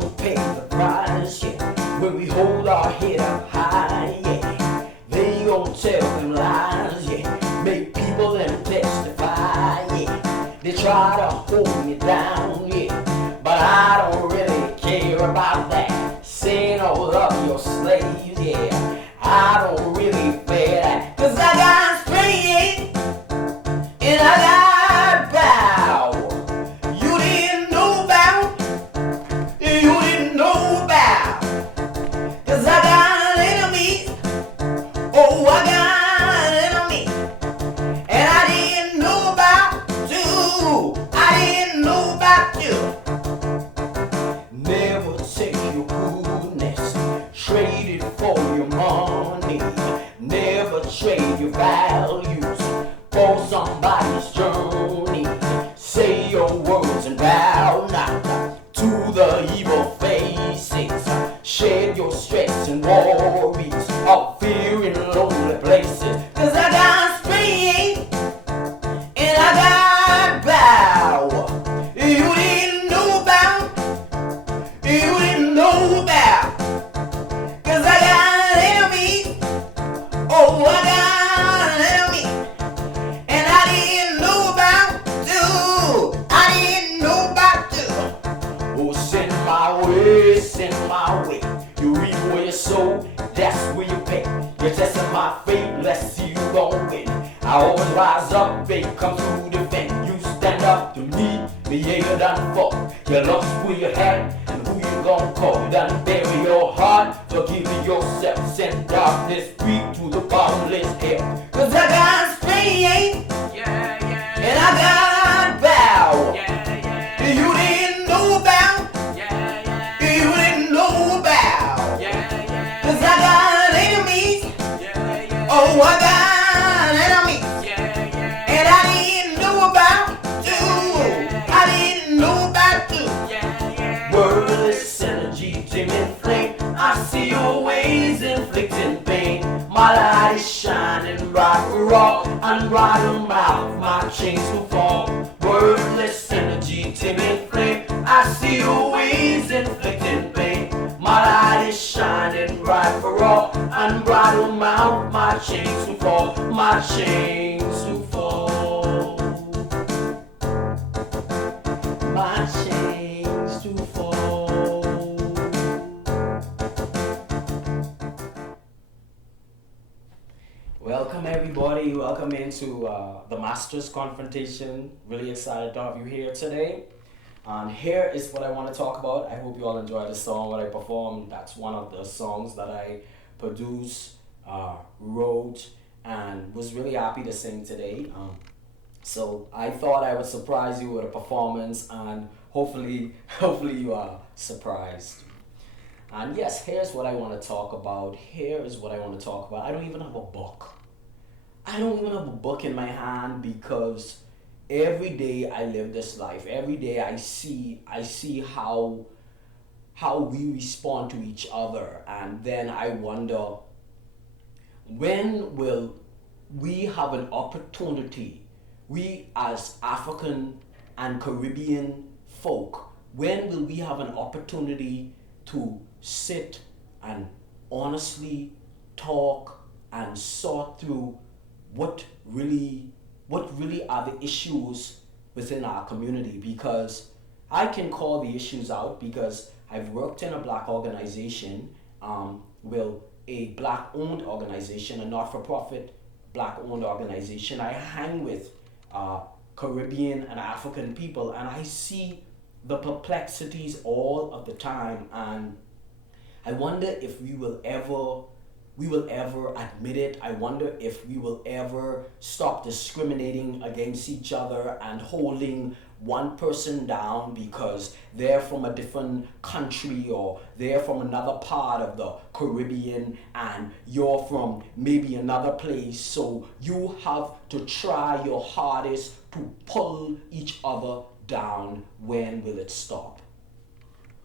don't pay the price, yeah. When we hold our head up high, yeah. They gon' tell them lies, yeah. Make people them testify, yeah. They try to hold me down, yeah. But I don't really care about that. Saying all of your slaves, yeah. I don't really fear that. 'Cause I got strength and I got power. You didn't know about, you didn't know about. 'Cause I got enemies, oh I got enemies. And I didn't know about you, I didn't know about you. Never take your goodness, trade it for your money. Never trade your values for somebody's journey. Say your words and bow not to the evil faces. Shed your stress and worries of fear in lonely places. 'Cause I got strength and I got power. You didn't know about, you didn't know about. 'Cause I got enemies, oh I got enemies. And I didn't know about you, I didn't know about you. Oh send my way. You reap where you sow, that's where you pay. You're testing my faith, let's see you gon' win. I always rise up, faith comes to defend. You stand up to me, yeah you done fought. You lost where you had, and who you gon' call? You done bury your heart, forgive yourself. Send darkness free to the bottomless hell. 'Cause I got strength, and I got power. You didn't know about, you didn't know about. 'Cause I got enemies, oh I got enemies. And I didn't know about you, I didn't know about you. Wordless energy, timid flame. I see your ways inflicting pain. My light is shining bright for all. Unbridled mouth, my chains will fall. Wordless energy, timid flame. I see your ways inflicting pain. My light is shining bright for all. Unbridled mouth, my chains will fall. My chains will fall. My chains to fall. Welcome everybody, welcome into the Masters Confrontation. Really excited to have you here today. Here is what I want to talk about. I hope you all enjoy the song what I performed. That's one of the songs that I produced, wrote, and was really happy to sing today. So I thought I would surprise you with a performance, and hopefully you are surprised. And yes, here's what I want to talk about. Here is what I want to talk about. I don't even have a book. I don't even have a book in my hand because every day I live this life. Every day I see how we respond to each other, and then I wonder, when will we have an opportunity, we as African and Caribbean folk, when will we have an opportunity to sit and honestly talk and sort through what really are the issues within our community? Because I can call the issues out because I've worked in a black organization, a black owned organization, a not-for-profit black owned organization. I hang with Caribbean and African people, and I see the perplexities all of the time, and I wonder if we will ever admit it. I wonder if we will ever stop discriminating against each other and holding one person down because they're from a different country or they're from another part of the Caribbean and you're from maybe another place, so you have to try your hardest to pull each other down. When will it stop?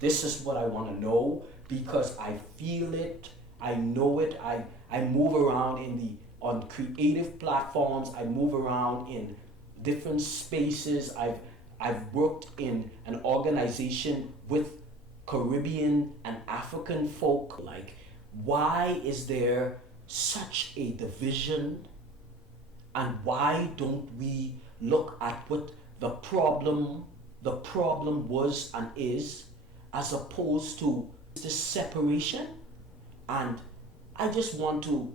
This is what I want to know, because I feel it, I know it. I move around on creative platforms. I move around in different spaces. I've worked in an organization with Caribbean and African folk, like, why is there such a division, and why don't we look at what the problem was and is, as opposed to this separation? And I just want to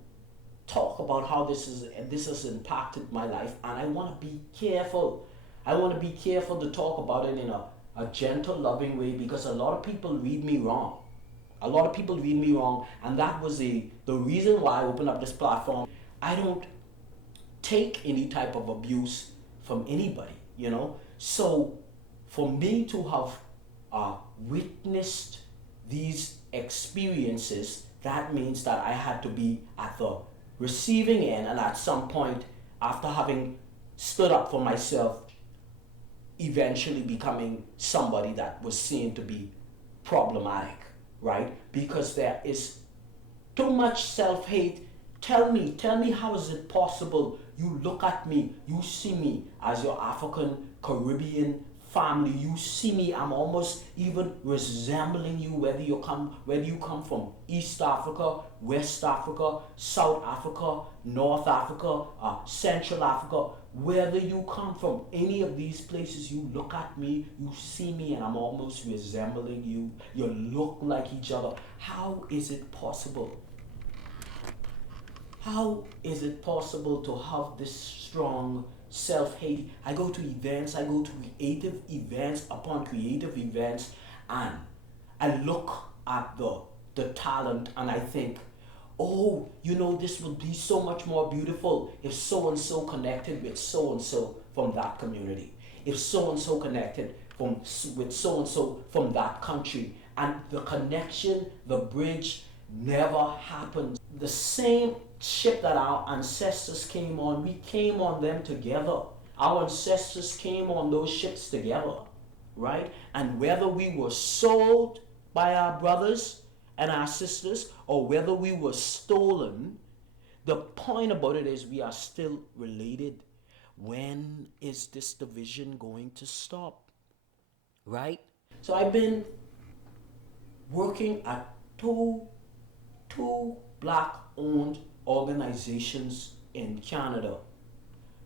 talk about how this has impacted my life, and I want to be careful. I want to be careful to talk about it in a gentle, loving way, because a lot of people read me wrong. A lot of people read me wrong, and that was the reason why I opened up this platform. I don't take any type of abuse from anybody. So for me to have witnessed these experiences, that means that I had to be at the receiving end, and at some point, after having stood up for myself, eventually becoming somebody that was seen to be problematic, right? Because there is too much self-hate. Tell me how is it possible you look at me, you see me as your African Caribbean family, you see me, I'm almost even resembling you, whether you come from East Africa, West Africa, South Africa, North Africa, Central Africa, whether you come from any of these places, you look at me, you see me, and I'm almost resembling you. You look like each other. How is it possible? How is it possible to have this strong self-hate? I go to events, I go to creative events upon creative events, and I look at the talent, and I think, oh, this would be so much more beautiful if so and so connected with so and so from that community. If so and so connected with so and so from that country. And the connection, the bridge never happens. The same ship that our ancestors came on, we came on them together. Our ancestors came on those ships together, right? And whether we were sold by our brothers and our sisters, or whether we were stolen, the point about it is we are still related. When is this division going to stop? Right? So I've been working at two black owned organizations in Canada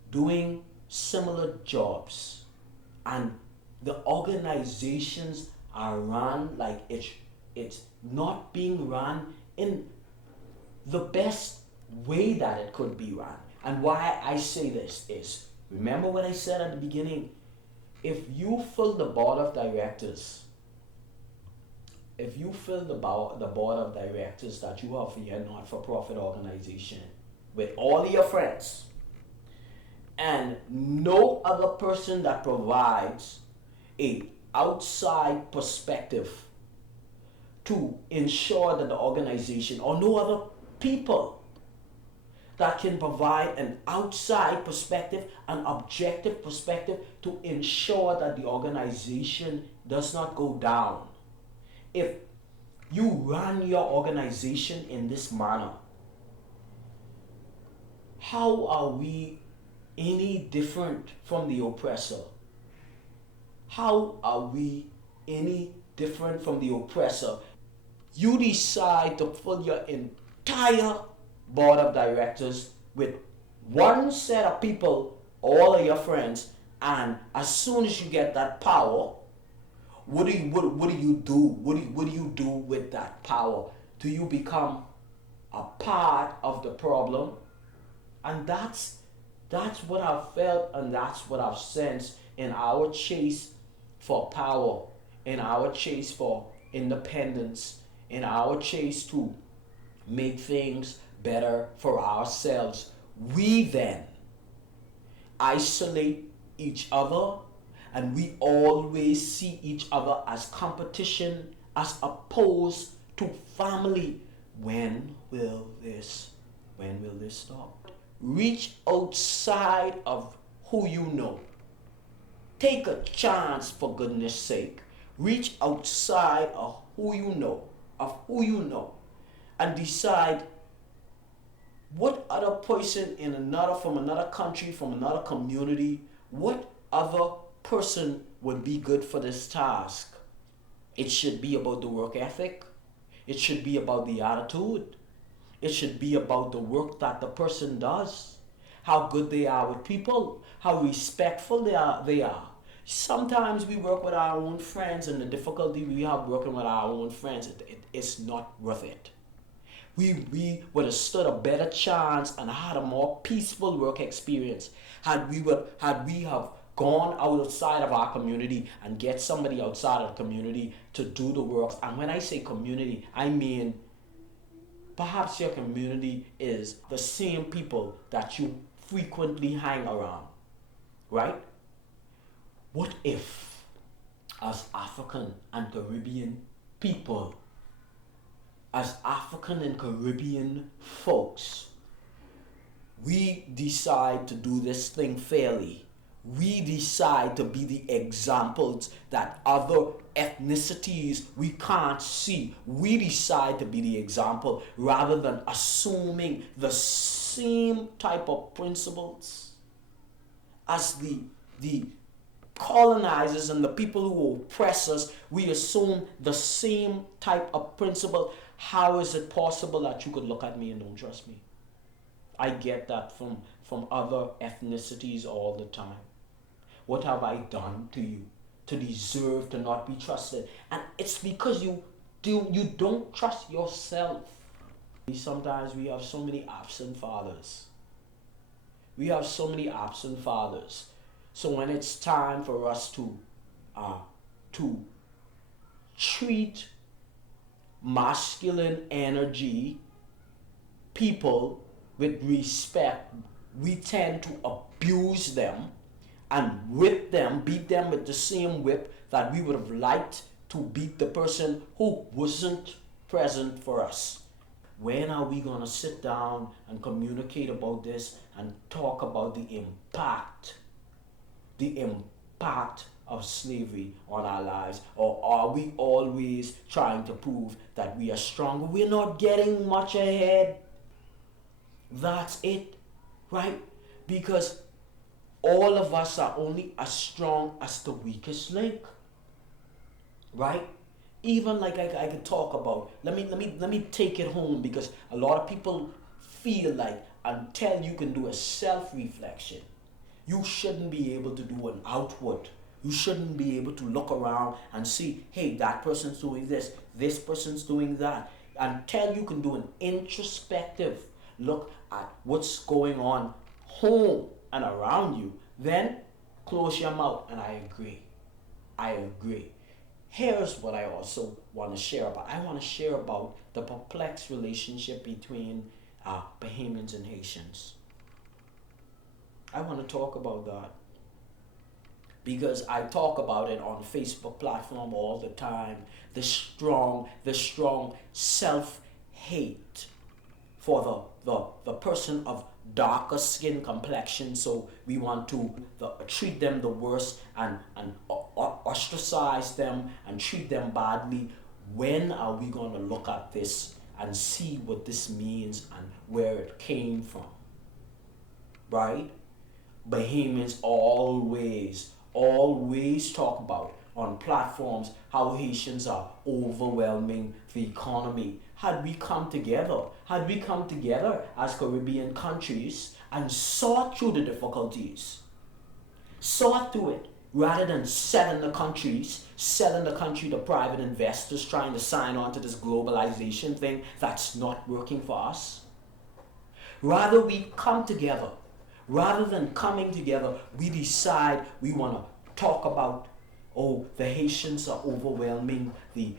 doing similar jobs, and the organizations are run like it's not being run in the best way that it could be run. And why I say this is, remember what I said at the beginning, if you fill the board of directors that you have for your not-for-profit organization with all your friends, and no other person that provides a outside perspective to ensure that the organization, or no other people that can provide an outside perspective, an objective perspective to ensure that the organization does not go down. If you run your organization in this manner, how are we any different from the oppressor? How are we any different from the oppressor? You decide to fill your entire board of directors with one set of people, all of your friends, and as soon as you get that power, what do you do? What do you do with that power? Do you become a part of the problem? And that's what I've felt, and that's what I've sensed in our chase for power, in our chase for independence, in our chase to make things better for ourselves. We then isolate each other, and we always see each other as competition, as opposed to family. When will this stop? Reach outside of who you know. Take a chance, for goodness sake. Reach outside of who you know, and decide what other person from another country, from another community, what other person would be good for this task. It should be about the work ethic. It should be about the attitude. It should be about the work that the person does, how good they are with people, how respectful they are. Sometimes we work with our own friends, and the difficulty we have working with our own friends, it's not worth it. We would have stood a better chance and had a more peaceful work experience had we have gone outside of our community and get somebody outside of the community to do the work. And when I say community, I mean perhaps your community is the same people that you frequently hang around, right? What if, as African and Caribbean people, as African and Caribbean folks, we decide to do this thing fairly? We decide to be the examples that other ethnicities we can't see. We decide to be the example rather than assuming the same type of principles as the colonizers and the people who oppress us. We assume the same type of principle. How is it possible that you could look at me and don't trust me? I get that from other ethnicities all the time. What have I done to you to deserve to not be trusted? And it's because you don't trust yourself. Sometimes we have so many absent fathers. We have so many absent fathers. So when it's time for us to treat masculine energy people with respect, we tend to abuse them and whip them, beat them with the same whip that we would have liked to beat the person who wasn't present for us. When are we going to sit down and communicate about this and talk about the impact of slavery on our lives? Or are we always trying to prove that we are stronger? We're not getting much ahead. That's it, right? Because all of us are only as strong as the weakest link, right? Even like I could talk about. Let me take it home, because a lot of people feel like until you can do a self-reflection, you shouldn't be able to do an outward. You shouldn't be able to look around and see, hey, that person's doing this person's doing that. Until you can do an introspective look at what's going on home and around you, then close your mouth. And I agree. Here's what I also want to share about. I want to share about the perplexed relationship between Bahamians and Haitians. I want to talk about that because I talk about it on Facebook platform all the time. The strong self-hate for the person of darker skin complexion. So we want to treat them the worst and ostracize them and treat them badly. When are we going to look at this and see what this means and where it came from? Right? Bahamians always talk about on platforms how Haitians are overwhelming the economy. Had we come together as Caribbean countries and saw through the difficulties, saw through it, rather than selling the country to private investors trying to sign on to this globalization thing that's not working for us. Rather we come together. Rather than coming together, we decide we want to talk about, oh, the Haitians are overwhelming the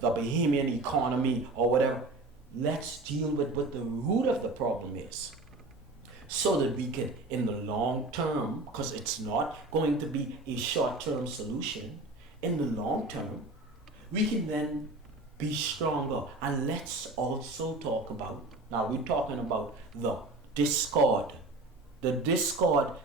Bahamian economy or whatever. Let's deal with what the root of the problem is, so that we can, in the long term, because it's not going to be a short-term solution, in the long term, we can then be stronger. And let's also talk about, now we're talking about the discord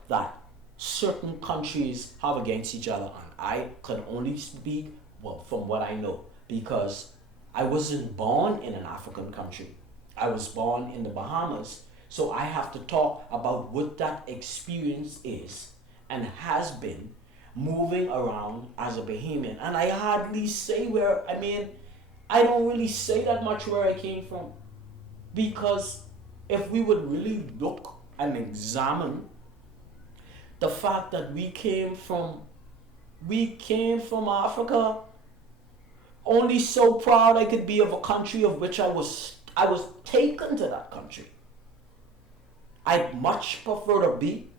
that certain countries have against each other. And I can only speak, well, from what I know, because I wasn't born in an African country. I was born in the Bahamas. So I have to talk about what that experience is and has been moving around as a Bahamian. And I hardly say where, I don't really say that much where I came from. Because if we would really look and examine the fact that we came from Africa, only so proud I could be of a country of which I was taken to that country. I'd much prefer to be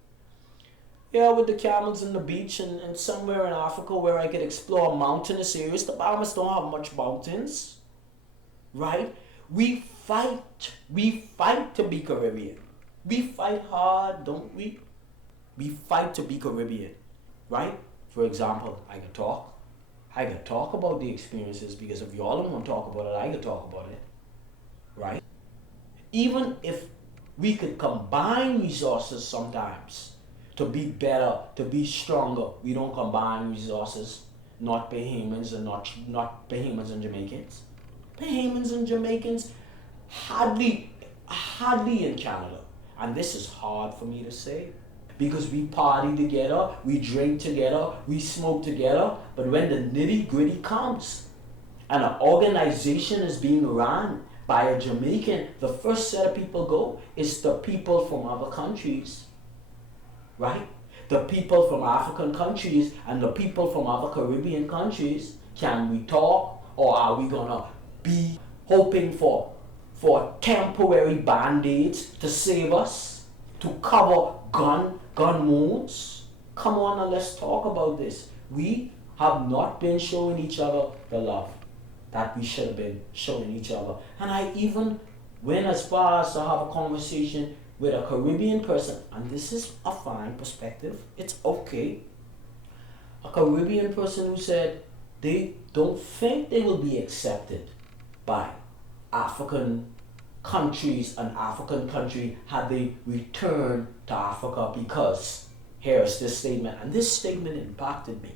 with the camels and the beach and somewhere in Africa where I could explore mountainous areas. The Bahamas don't have much mountains, right? We fight to be Caribbean. We fight hard, don't we? We fight to be Caribbean, right? For example, I could talk about the experiences because if y'all don't want to talk about it, I could talk about it, right? Even if we could combine resources sometimes to be better, to be stronger, we don't combine resources. Not Bahamians and not Bahamians and Jamaicans. Bahamians and Jamaicans hardly in Canada, and this is hard for me to say because we party together, we drink together, we smoke together, but when the nitty gritty comes and an organization is being run by a Jamaican, the first set of people go is the people from other countries, right? The people from African countries and the people from other Caribbean countries. Can we talk, or are we gonna be hoping for temporary band-aids to save us, to cover gun wounds? Come on and let's talk about this. We have not been showing each other the love that we should have been showing each other. And I even went as far as to have a conversation with a Caribbean person, and this is a fine perspective, it's okay. A Caribbean person who said they don't think they will be accepted by African countries, an African country, had they returned to Africa because here's this statement, and this statement impacted me.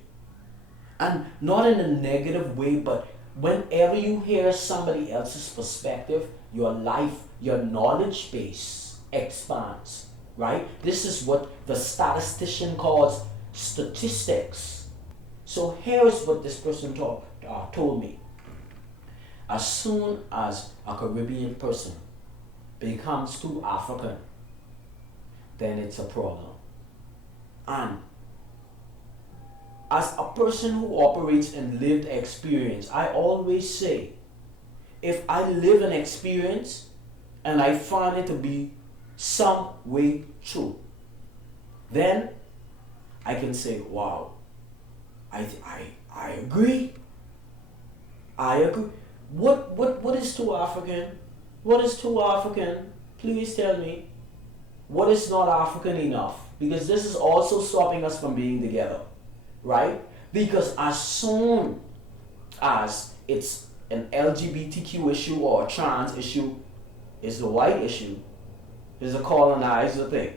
And not in a negative way, but whenever you hear somebody else's perspective, your life, your knowledge base expands, right? This is what the statistician calls statistics. So here's what this person told me. As soon as a Caribbean person becomes too African, then it's a problem. And as a person who operates in lived experience, I always say, if I live an experience and I find it to be some way true, then I can say, wow, I agree. I agree. What is too African? What is too African? Please tell me. What is not African enough? Because this is also stopping us from being together, right? Because as soon as it's an LGBTQ issue or a trans issue, it's a white issue, it's a colonizer thing,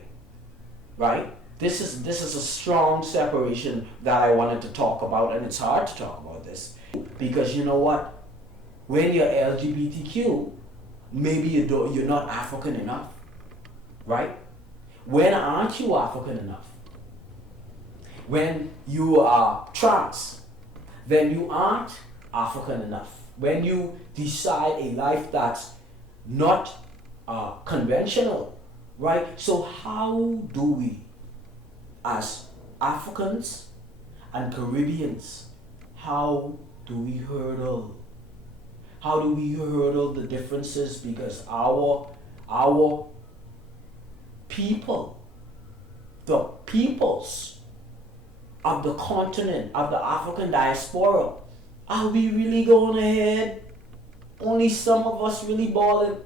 right? This is a strong separation that I wanted to talk about, and it's hard to talk about this because you know what? When you're LGBTQ, maybe you're not African enough, right? When aren't you African enough? When you are trans, then you aren't African enough. When you decide a life that's not conventional, right? So how do we, as Africans and Caribbeans, how do we hurdle? How do we hurdle the differences? Because our people, the peoples of the continent, of the African diaspora, are we really going ahead? Only some of us really balling.